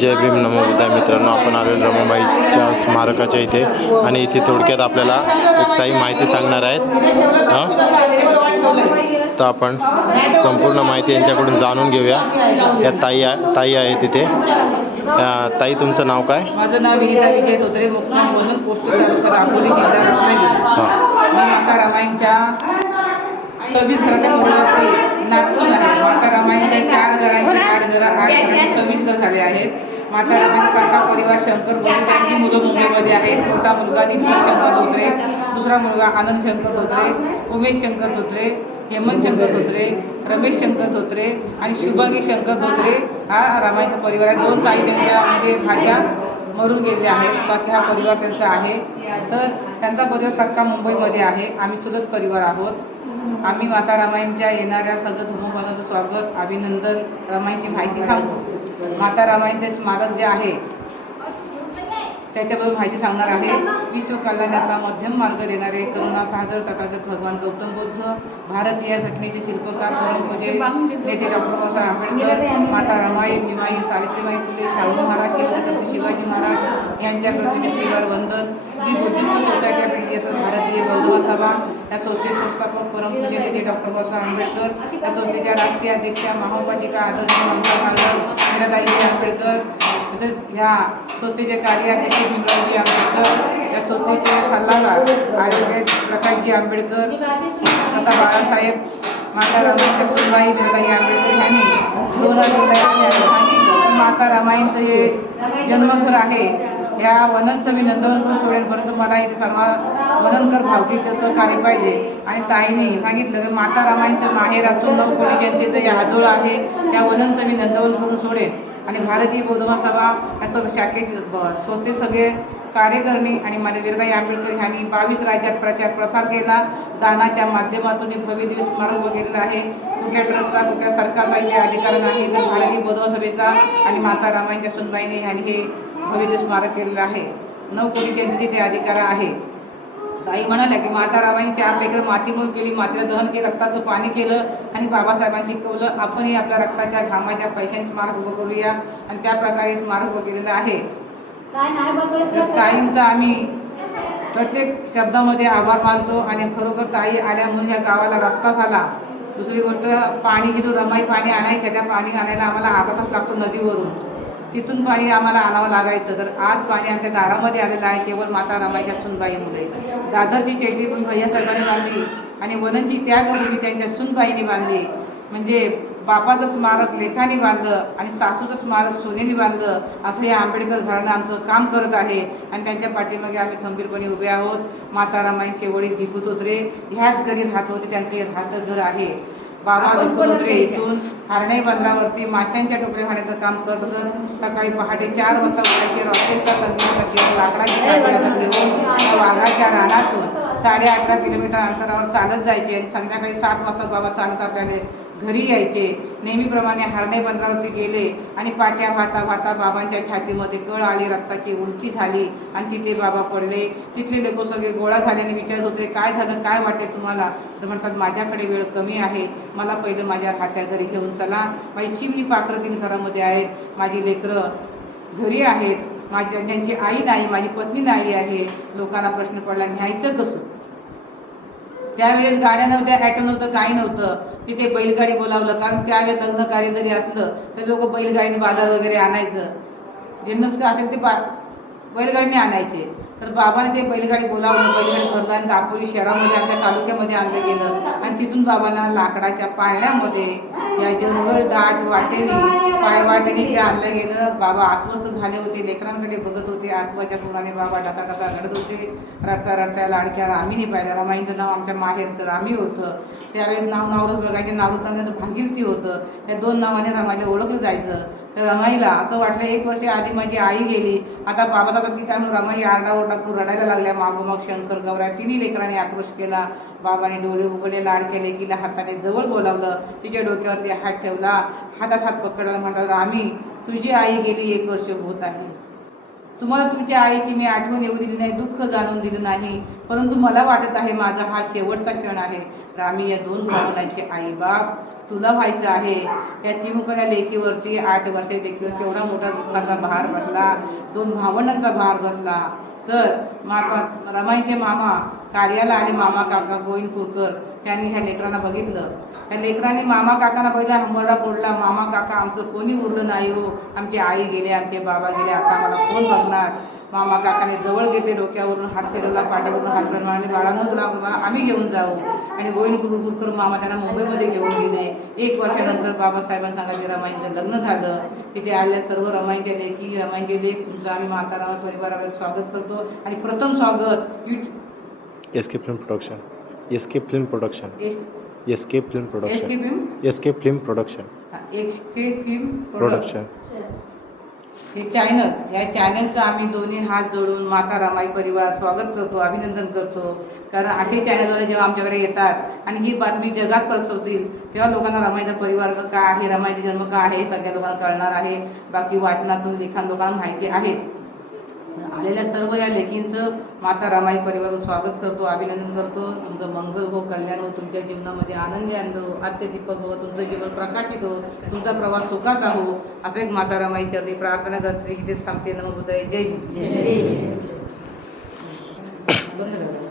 जय भीम नमो बुद्धाय. मित्रांनो, आपण आलेलो रमाबाईच्या स्मारकाच्या इथे आणि इथे थोडक्यात आपल्याला एक ताई माहिती सांगणार आहेत. तर आपण संपूर्ण माहिती यांच्याकडून जाणून घेऊया. या ताई आहे तिथे. ताई, तुमचं नाव काय? माझं नाव विनिता विजय धोत्रे, मुक्काम म्हणून पोस्ट तालुका दापोली, जिल्हा रत्नागिरी. मी माता रमाईंच्या 26 घराच्या परिवाराचे नातसून आहे. माता रमाईंच्या 4 घरांचे 8 घरं 8 घरांचे 26 घर झाले आहेत. माता रमाईंचा परिवार शंकर बोलू, त्यांची मुलं मुंबईमध्ये आहेत. मोठा मुलगा दिनकर शंकर धोत्रे, दुसरा मुलगा आनंद शंकर धोत्रे, उमेश शंकर धोत्रे, हेमंत शंकर धोत्रे, रमेश शंकर धोत्रे आणि शुभांगी शंकर धोत्रे हा रमाईंचा परिवार आहे. 2 ताई त्यांच्या म्हणजे भाज्या मरून गेलेल्या आहेत. बाकी हा परिवार त्यांचा आहे. तर त्यांचा परिवार सख्खा मुंबईमध्ये आहे. आम्ही चुलत परिवार आहोत. आम्ही माता रमाईंच्या येणाऱ्या सगळं धर्मभावाचं स्वागत, अभिनंदन, रमाईची माहिती सांगतो. माता रमाईंचे स्मारक जे आहे त्याच्याबद्दल माहिती सांगणार आहे. विश्व कल्याणाचा मध्यम मार्ग देणारे करुणा सागर तथागत भगवान गौतम बुद्ध, भारतीय घटनेचे शिल्पकार परमपूज्य नेते डॉक्टर बाबासाहेब आंबेडकर, माता रमाई, भीमाई, सावित्रीबाई फुले, शाहू महाराज, शिवछत्रपती शिवाजी महाराज यांच्या प्रतिष्ठेवर वंदन. दी बुद्धिस्ट सोसायटी ऑफ इंडियाचा भारतीय बौद्ध सभा, या संस्थेचे संस्थापक परमपूज्य नेते डॉक्टर बाबासाहेब आंबेडकर, या संस्थेच्या राष्ट्रीय अध्यक्षा महाउपासिका आदरणीय ममता सागर मीराताई आंबेडकर, तसेच ह्या संस्थेचे कार्याध्यक्ष भीमरावजी आंबेडकर, या संस्थेचे सल्लागार ॲडव्होकेट प्रकाशजी आंबेडकर, आता बाळासाहेब, माता रमाईंच्या सुनबाई मीराताई आंबेडकर यांनी 2000 माता रमाईंचं हे जन्मघर आहे. या वननचं मी नंदवन करून सोडेपर्यंत मला इथे सर्व वननकर भावकीचं सहकार्य पाहिजे. आणि ताईने सांगितलं की माता रमाईंचं माहेर असून 9 कोटी जनतेचं या आजोळ आहे. त्या वननचं मी नंदवन करून सोडेन. आणि भारतीय बौद्ध सभा या शाखेत स्वतः सगळे कार्यकर्णी आणि माझ्या मीराताई आंबेडकर यांनी 22 राज्यात प्रचार प्रसार केला. दानाच्या माध्यमातून भव्य दिवस स्मारक बघितलं आहे. कुठल्या ट्रस्टचा कुठल्या सरकारचा इथे अधिकार नाही, तर भारतीय बौद्ध सभेचा आणि माता रमाईंच्या सुनबाईने यांनी हे भव्य स्मारक केलेलं आहे. 9 कोटी जनतेचे ते अधिकार आहे. ताई म्हणाल्या की माता रमाई 4 लेकरं मातीमूळ केली, मातीला दहन केलं, रक्ताचं पाणी केलं आणि बाबासाहेबांनी शिकवलं. आपणही आपल्या रक्ताच्या घामाच्या पैशांनी स्मारक उभं करूया आणि त्या प्रकारे स्मारक उभं केलेलं आहे. ताईंचा आम्ही प्रत्येक शब्दामध्ये आभार मानतो. आणि खरोखर ताई आल्या म्हणून या गावाला रस्ता झाला. दुसरी गोष्ट, पाणी जिथून रमाई पाणी आणायचं, त्या पाणी आणायला आम्हाला अर्धा तास लागतो नदीवरून. तिथून पाणी आम्हाला आणावं लागायचं. तर आज पाणी आमच्या दारामध्ये आलेलं आहे केवळ माता रमाईच्या सुनबाईमुळे. दादरची चैत्यभूमी भैया साहेबांनी बांधली आणि वननची त्यागभूमी त्यांच्या सुनबाईने बांधली. म्हणजे बापाचं स्मारक लेखाने बांधलं आणि सासूचं स्मारक सोनेने बांधलं. असं या आंबेडकर घराणं आमचं काम करत आहे आणि त्यांच्या पाठीमागे आम्ही खंबीरपणे उभे आहोत. माता रमाईंचे वडील भिकू धोत्रे ह्याच घरी राहत होते. त्यांचे राहतं घर आहे. बाबा भिकू धोत्रे इथून हरणाई बंदरावरती माशांच्या टोपल्या खाण्याचं काम करत असत. सकाळी पहाटे 4 वाजता उठायचे. रॉकेलचा तंत्रज्ञान लाकडाची काठी घेऊन वाघाच्या रानातून 18.5 किलोमीटर अंतरावर चालत जायचे आणि संध्याकाळी 7 वाजता बाबा चालत आपल्याला घरी यायचे. नेहमीप्रमाणे हरणे बंदरावरती गेले आणि पाट्या वाहता वाहता बाबांच्या छातीमध्ये कळ आली, रक्ताची उलटी झाली आणि तिथे बाबा पडले. तिथले लोक सगळे गोळा झाल्याने विचारत होते, काय झालं, काय वाटते तुम्हाला? तर म्हणतात, माझ्याकडे वेळ कमी आहे, मला पहिलं माझ्या हात्या घरी घेऊन चला. माझी चिमणी पाखरं 3 घरामध्ये आहेत, माझी लेकरं घरी आहेत, माझ्या त्यांची आई नाही, माझी पत्नी नाही आहे. लोकांना प्रश्न पडला, न्यायचं कसं? त्यावेळेस गाड्या नव्हत्या, ॲटो नव्हतं, काही नव्हतं. तिथे बैलगाडी बोलावलं, कारण त्यावेळेस लग्न कार्य जरी असलं तर लोक बैलगाडीने बाजार वगैरे आणायचं. जिन्नस का असेल ते बैलगाडीने आणायचे. तर बाबाने ते बैलगाडी बोलावलं, बैलगाडी भरलं आणि दापोली शहरामध्ये आमच्या तालुक्यामध्ये आणलं गेलं. आणि तिथून बाबांना लाकडाच्या पाळण्यामध्ये या जंगल दाट वाटेने पायवाटेने ते आणलं गेलं. बाबा अस्वस्थ झाले होते, लेकरांकडे बघत होते. आसवाच्या पुराने बाबा डसा रडत होते. रडता रडता लाडक्या रामीने पाहिलं. रमाईंचं नाव आमच्या माहेरचं रामी होतं. त्यावेळेस नावरच बघायचे, नाव करण्याचं भागीरथी होतं. त्या 2 नावाने रमाईला ओळखलं जायचं. तर रमाईला असं वाटलं 1 वर्ष आधी माझी आई गेली, आता बाबा जातात की काय म्हणून रमाई आरडाओरडा करून रडायला लागल्या. मागोमाग शंकर गौऱ्या 3 लेकरांनी आक्रोश केला. बाबाने डोळे उघडले, लाडक्या लेकीला हाताने जवळ बोलावलं, तिच्या डोक्यावरती हात ठेवला, हातात हात पकडला, म्हणतात, रामी, तुझी आई गेली 1 वर्ष होत आहे. तुम्हाला तुमच्या आईची मी आठवण येऊ दिली नाही, दुःख जाणून दिलं नाही, परंतु मला वाटत आहे माझा हा शेवटचा क्षण आहे. रामी या 2 भावंडांचे आई बाप तुला व्हायचं आहे. या चिमुकल्या लेकीवरती 8 वर्षाच्या लेकीवर केवढा मोठा दुःखाचा भार बसला, 2 भावंडांचा भार बसला. तर रमाईचे मामा कार्याला आले, मामा काका गोविंदपूरकर, त्यांनी ह्या लेकरांना बघितलं. त्या लेकरांनी मामा काकांना पहिला हंबरडा फोडला, मामा काका आमचं कोणी उरलं नाही हो, आमची आई गेले, आमचे बाबा गेले, आता मला कोण बघणार. मामा काकाने जवळ घेतले, डोक्यावरून हात फिरवला, पाठीवरून हात फिरवून म्हणाले, बाळांनो तुला आम्ही घेऊन जाऊ. आणि गोविंदपूरकर मामा त्यांना मुंबईमध्ये घेऊन गेले. 1 वर्षानंतर बाबासाहेबांना सांगायचे रमाईंचं लग्न झालं. तिथे आलेल्या सर्व रमाईंच्या लेकी, रमाईंचे लेक, तुमचं आम्ही माता रमाई परिवारावर स्वागत करतो. आणि प्रथम स्वागत SK film production, SK film production, SK film production, SK film, SK film production, SK film प्रोडक्शन हे चॅनल, या चॅनलचं आम्ही दोन्ही हात जोडून माता रमाई परिवार स्वागत करतो, अभिनंदन करतो. कारण असे चॅनलवाले जेव्हा आमच्याकडे येतात आणि ही बातमी जगात पसरतील, तेव्हा लोकांना रमाईचा परिवार काय आहे, रमाईचा जन्म काय आहे, सगळ्या लोकांना कळणार आहे. बाकी वाचनातून लिखाण लोकांना माहिती आहे. आलेल्या सर्व या लेकींचं माता रमाई परिवाराचं स्वागत करतो, अभिनंदन करतो. तुमचं मंगल हो, कल्याण हो, तुमच्या जीवनामध्ये आनंदी हो, आद्यदीपक हो, तुमचं जीवन प्रकाशित हो, तुमचा प्रवास सुखाचा हो, असं एक माता रमाई चरणी प्रार्थना करते. इथेच सांगते. नमो बुद्धाय. जय हिंद. बंद करा.